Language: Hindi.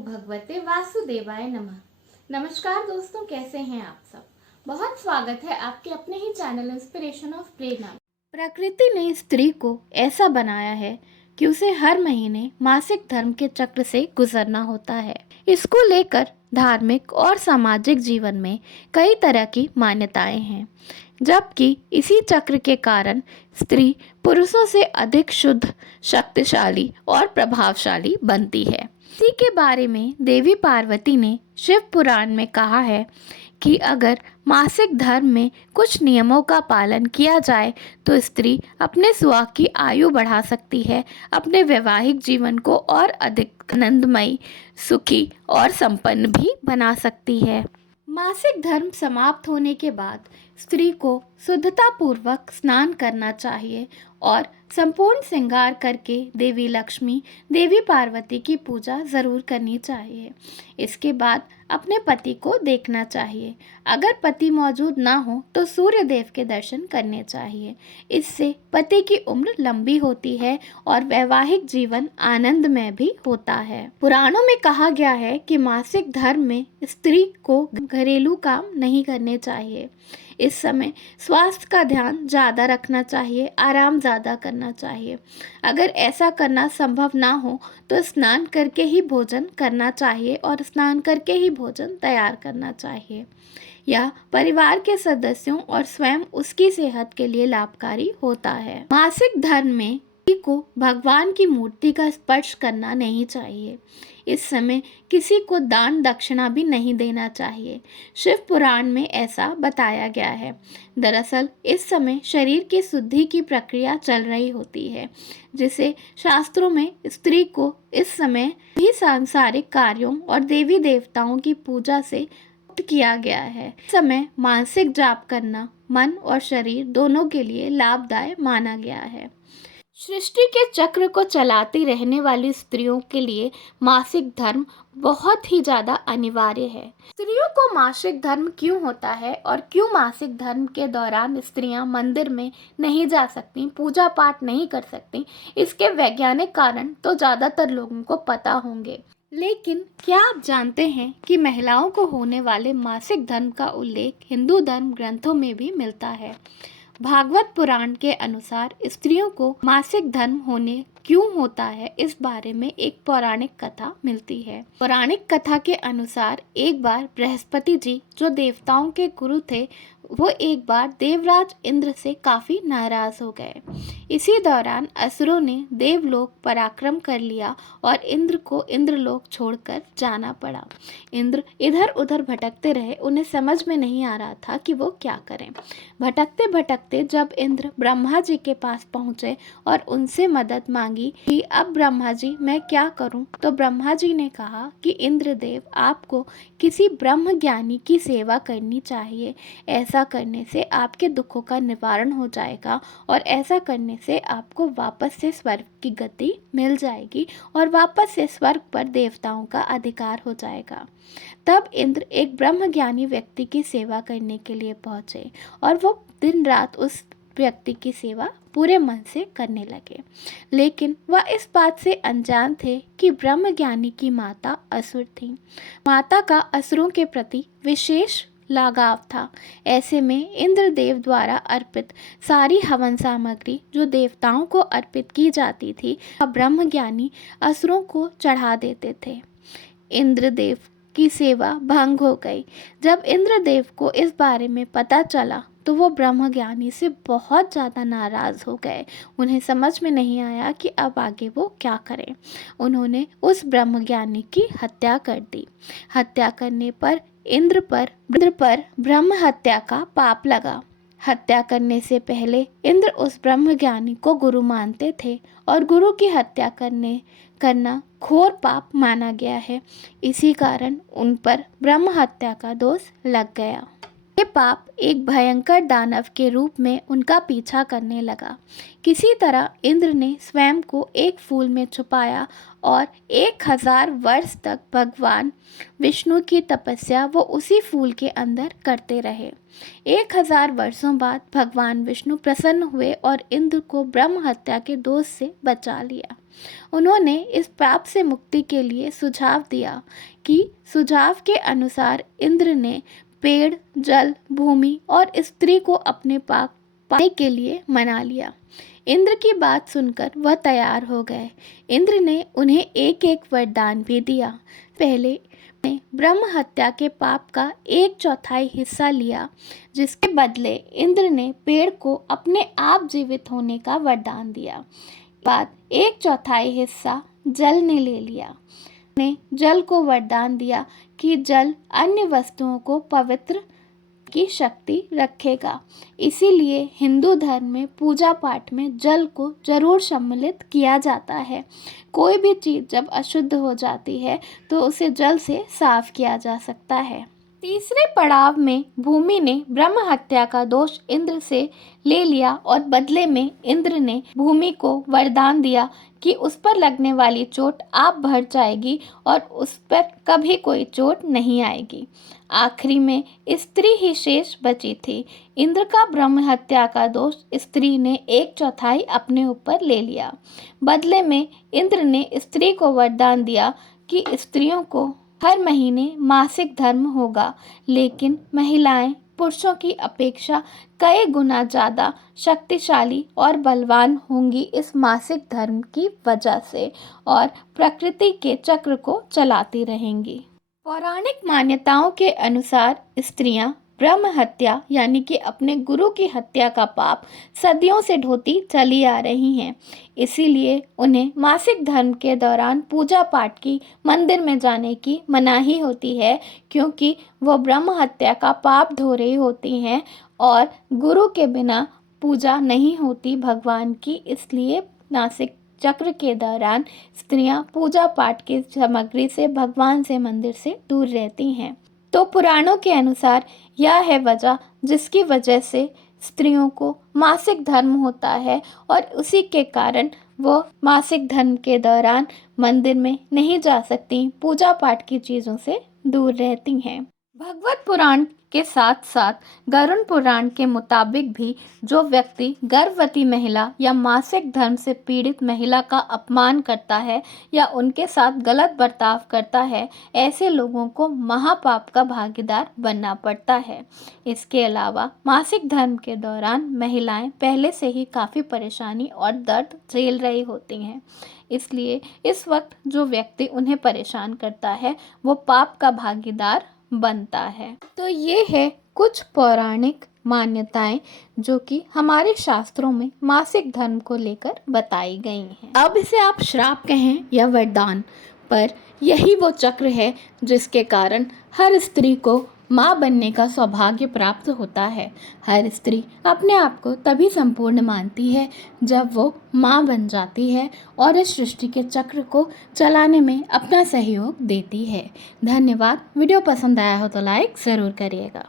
भगवते वासुदेवाय नमः। नमस्कार दोस्तों, कैसे हैं आप सब। बहुत स्वागत है आपके अपने ही चैनल इंस्पिरेशन ऑफ प्रेरणा। प्रकृति ने स्त्री को ऐसा बनाया है कि उसे हर महीने मासिक धर्म के चक्र से गुजरना होता है। इसको लेकर धार्मिक और सामाजिक जीवन में कई तरह की मान्यताएं हैं, जबकि इसी चक्र के कारण स्त्री पुरुषों से अधिक शुद्ध, शक्तिशाली और प्रभावशाली बनती है। इसी के बारे में देवी पार्वती ने शिव पुराण में कहा है कि अगर मासिक धर्म में कुछ नियमों का पालन किया जाए तो स्त्री अपने सुहाग की आयु बढ़ा सकती है, अपने वैवाहिक जीवन को और अधिक आनंदमयी, सुखी और संपन्न भी बना सकती है। मासिक धर्म समाप्त होने के बाद स्त्री को शुद्धतापूर्वक स्नान करना चाहिए और संपूर्ण श्रृंगार करके देवी लक्ष्मी, देवी पार्वती की पूजा ज़रूर करनी चाहिए। इसके बाद अपने पति को देखना चाहिए। अगर पति मौजूद ना हो तो सूर्य देव के दर्शन करने चाहिए। इससे पति की उम्र लंबी होती है और वैवाहिक जीवन आनंदमय भी होता है। पुराणों में कहा गया है कि मासिक धर्म में स्त्री को घरेलू काम नहीं करने चाहिए। इस समय स्वास्थ्य का ध्यान ज़्यादा रखना चाहिए, आराम ज़्यादा करना चाहिए। अगर ऐसा करना संभव ना हो तो स्नान करके ही भोजन करना चाहिए और स्नान करके ही भोजन तैयार करना चाहिए। यह परिवार के सदस्यों और स्वयं उसकी सेहत के लिए लाभकारी होता है। मासिक धर्म में किसी को भगवान की मूर्ति का स्पर्श करना नहीं चाहिए। इस समय किसी को दान दक्षिणा भी नहीं देना चाहिए। शिव पुराण में ऐसा बताया गया है। दरअसल इस समय शरीर की शुद्धि की प्रक्रिया चल रही होती है, जिसे शास्त्रों में स्त्री को इस समय भी सांसारिक कार्यों और देवी देवताओं की पूजा से मुक्त किया गया है। इस समय मानसिक जाप करना मन और शरीर दोनों के लिए लाभदायक माना गया है। सृष्टि के चक्र को चलाती रहने वाली स्त्रियों के लिए मासिक धर्म बहुत ही ज़्यादा अनिवार्य है। स्त्रियों को मासिक धर्म क्यों होता है और क्यों मासिक धर्म के दौरान स्त्रियां मंदिर में नहीं जा सकती, पूजा पाठ नहीं कर सकती, इसके वैज्ञानिक कारण तो ज़्यादातर लोगों को पता होंगे। लेकिन क्या आप जानते हैं कि महिलाओं को होने वाले मासिक धर्म का उल्लेख हिंदू धर्म ग्रंथों में भी मिलता है। भागवत पुराण के अनुसार स्त्रियों को मासिक धर्म होने क्यों होता है, इस बारे में एक पौराणिक कथा मिलती है। पौराणिक कथा के अनुसार एक बार बृहस्पति जी, जो देवताओं के गुरु थे, वो एक बार देवराज इंद्र से काफ़ी नाराज हो गए। इसी दौरान असुरों ने देवलोक पराक्रम कर लिया और इंद्र को इंद्रलोक छोड़कर जाना पड़ा। इंद्र इधर उधर भटकते रहे, उन्हें समझ में नहीं आ रहा था कि वो क्या करें। भटकते भटकते जब इंद्र ब्रह्मा जी के पास पहुँचे और उनसे मदद मांगी कि अब ब्रह्मा जी मैं क्या करूं, तो ब्रह्मा जी ने कहा कि इंद्रदेव, आपको किसी ब्रह्म ज्ञानी की सेवा करनी चाहिए। ऐसा करने से आपके दुखों का निवारण हो जाएगा और ऐसा करने से आपको वापस से स्वर्ग की गति मिल जाएगी और वापस से स्वर्ग पर देवताओं का अधिकार हो जाएगा। तब इंद्र एक ब्रह्म ज्ञानी व्यक्ति की सेवा करने के लिए पहुंचे और वो दिन रात उस व्यक्ति की सेवा पूरे मन से करने लगे। लेकिन वह इस बात से अनजान थे कि ब्रह्म ज्ञानी की माता असुर थी। माता का असुरों के प्रति विशेष लगाव था। ऐसे में इंद्रदेव द्वारा अर्पित सारी हवन सामग्री जो देवताओं को अर्पित की जाती थी, वह ब्रह्म ज्ञानी असुरों को चढ़ा देते थे। इंद्रदेव की सेवा भंग हो गई। जब इंद्रदेव को इस बारे में पता चला तो वो ब्रह्म ज्ञानी से बहुत ज़्यादा नाराज़ हो गए। उन्हें समझ में नहीं आया कि अब आगे वो क्या करें। उन्होंने उस ब्रह्म ज्ञानी की हत्या कर दी। हत्या करने पर इंद्र पर ब्रह्म हत्या का पाप लगा। हत्या करने से पहले इंद्र उस ब्रह्म ज्ञानी को गुरु मानते थे और गुरु की हत्या करना घोर पाप माना गया है। इसी कारण उन पर ब्रह्म हत्या का दोष लग गया। ये पाप एक भयंकर दानव के रूप में उनका पीछा करने लगा। किसी तरह इंद्र ने स्वयं को एक फूल में छुपाया और 1000 वर्ष तक भगवान विष्णु की तपस्या वो उसी फूल के अंदर करते रहे। 1000 वर्षों बाद भगवान विष्णु प्रसन्न हुए और इंद्र को ब्रह्म हत्या के दोष से बचा लिया। उन्होंने इस पाप से मुक्ति के लिए सुझाव दिया कि सुझाव के अनुसार इंद्र ने पेड़, जल, भूमि और स्त्री को अपने पाक पाने के लिए मना लिया। इंद्र की बात सुनकर वह तैयार हो गए। इंद्र ने उन्हें एक एक वरदान भी दिया। पहले ने ब्रह्म हत्या के पाप का 1/4 हिस्सा लिया, जिसके बदले इंद्र ने पेड़ को अपने आप जीवित होने का वरदान दिया। बाद 1/4 हिस्सा जल ने ले लिया। ने जल को वरदान दिया कि जल अन्य वस्तुओं को पवित्र की शक्ति रखेगा। इसीलिए हिंदू धर्म में पूजा पाठ में जल को जरूर सम्मिलित किया जाता है। कोई भी चीज़ जब अशुद्ध हो जाती है तो उसे जल से साफ किया जा सकता है। तीसरे पड़ाव में भूमि ने ब्रह्म हत्या का दोष इंद्र से ले लिया और बदले में इंद्र ने भूमि को वरदान दिया कि उस पर लगने वाली चोट आप भर जाएगी और उस पर कभी कोई चोट नहीं आएगी। आखिरी में स्त्री ही शेष बची थी। इंद्र का ब्रह्म हत्या का दोष स्त्री ने 1/4 अपने ऊपर ले लिया। बदले में इंद्र ने स्त्री को वरदान दिया कि स्त्रियों को हर महीने मासिक धर्म होगा, लेकिन महिलाएं पुरुषों की अपेक्षा कई गुना ज़्यादा शक्तिशाली और बलवान होंगी इस मासिक धर्म की वजह से और प्रकृति के चक्र को चलाती रहेंगी। पौराणिक मान्यताओं के अनुसार स्त्रियां ब्रह्म हत्या यानी कि अपने गुरु की हत्या का पाप सदियों से ढोती चली आ रही हैं। इसीलिए उन्हें मासिक धर्म के दौरान पूजा पाठ की, मंदिर में जाने की मनाही होती है, क्योंकि वो ब्रह्म हत्या का पाप धो रही होती हैं और गुरु के बिना पूजा नहीं होती भगवान की। इसलिए मासिक चक्र के दौरान स्त्रियां पूजा पाठ की सामग्री से, भगवान से, मंदिर से दूर रहती हैं। तो पुराणों के अनुसार यह है वजह जिसकी वजह से स्त्रियों को मासिक धर्म होता है और उसी के कारण वो मासिक धर्म के दौरान मंदिर में नहीं जा सकती, पूजा पाठ की चीज़ों से दूर रहती हैं। भगवत पुराण के साथ साथ गरुड़ पुराण के मुताबिक भी जो व्यक्ति गर्भवती महिला या मासिक धर्म से पीड़ित महिला का अपमान करता है या उनके साथ गलत बर्ताव करता है, ऐसे लोगों को महापाप का भागीदार बनना पड़ता है। इसके अलावा मासिक धर्म के दौरान महिलाएं पहले से ही काफ़ी परेशानी और दर्द झेल रही होती हैं, इसलिए इस वक्त जो व्यक्ति उन्हें परेशान करता है वो पाप का भागीदार बनता है। तो ये है कुछ पौराणिक मान्यताएं जो कि हमारे शास्त्रों में मासिक धर्म को लेकर बताई गई हैं। अब इसे आप श्राप कहें या वरदान, पर यही वो चक्र है जिसके कारण हर स्त्री को माँ बनने का सौभाग्य प्राप्त होता है। हर स्त्री अपने आप को तभी संपूर्ण मानती है जब वो माँ बन जाती है और इस सृष्टि के चक्र को चलाने में अपना सहयोग देती है। धन्यवाद। वीडियो पसंद आया हो तो लाइक ज़रूर करिएगा।